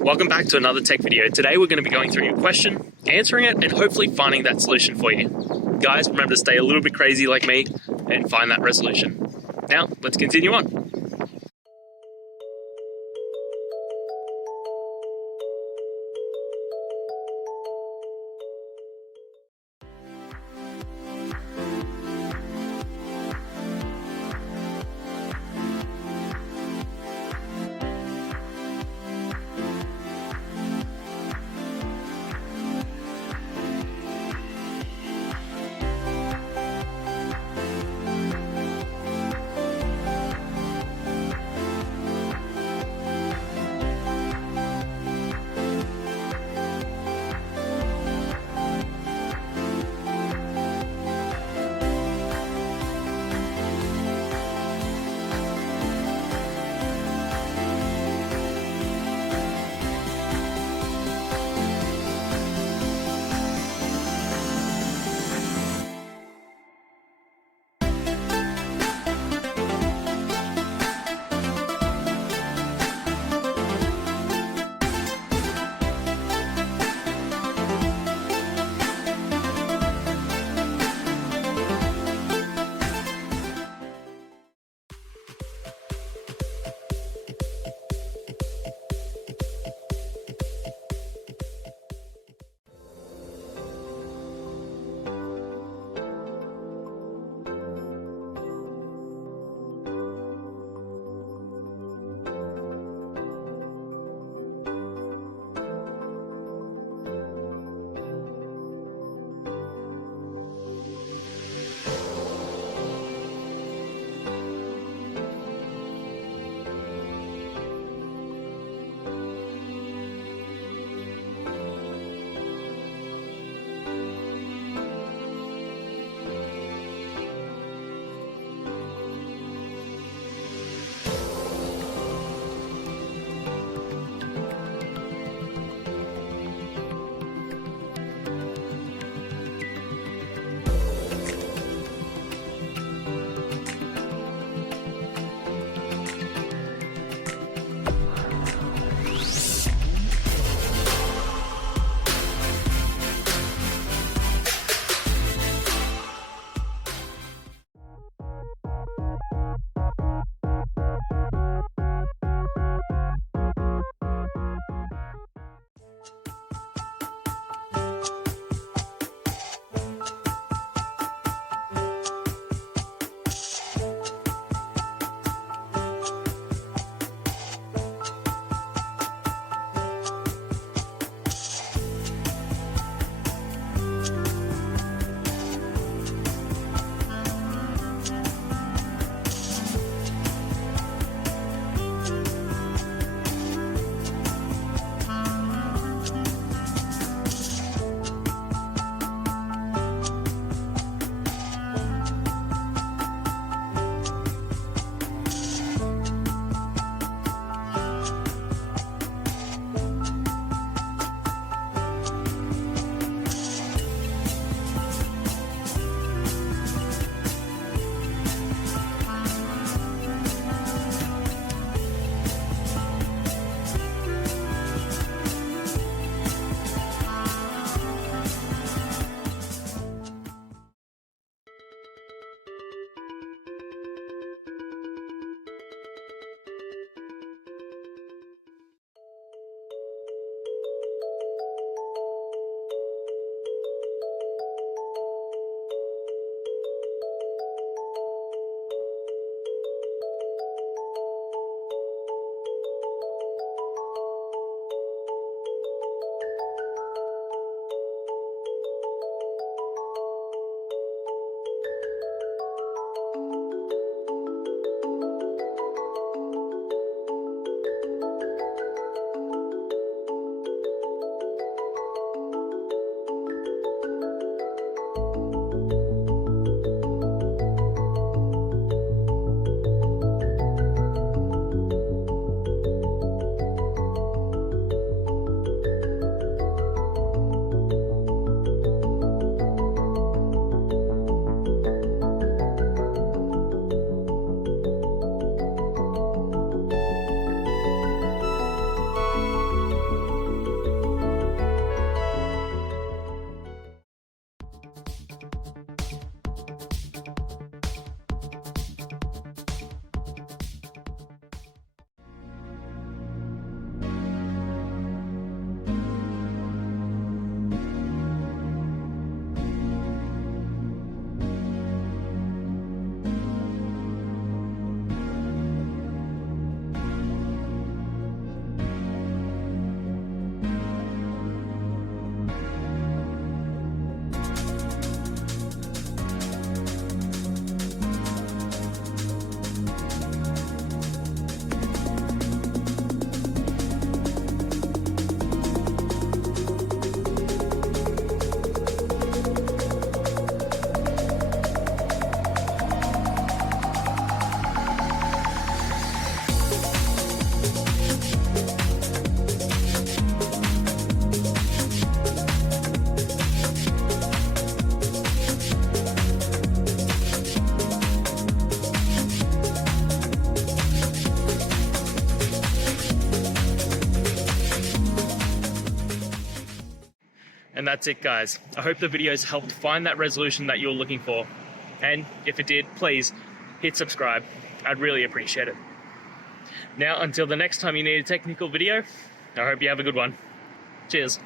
Welcome back to another tech video. Today we're going to be going through your question, answering it, and hopefully finding that solution for you. Guys, remember to stay a little bit crazy like me and find that resolution. Now, let's continue on. And that's it, guys. I hope the videos helped find that resolution that you're looking for. And if it did, please hit subscribe. I'd really appreciate it. Now, until the next time you need a technical video, I hope you have a good one. Cheers.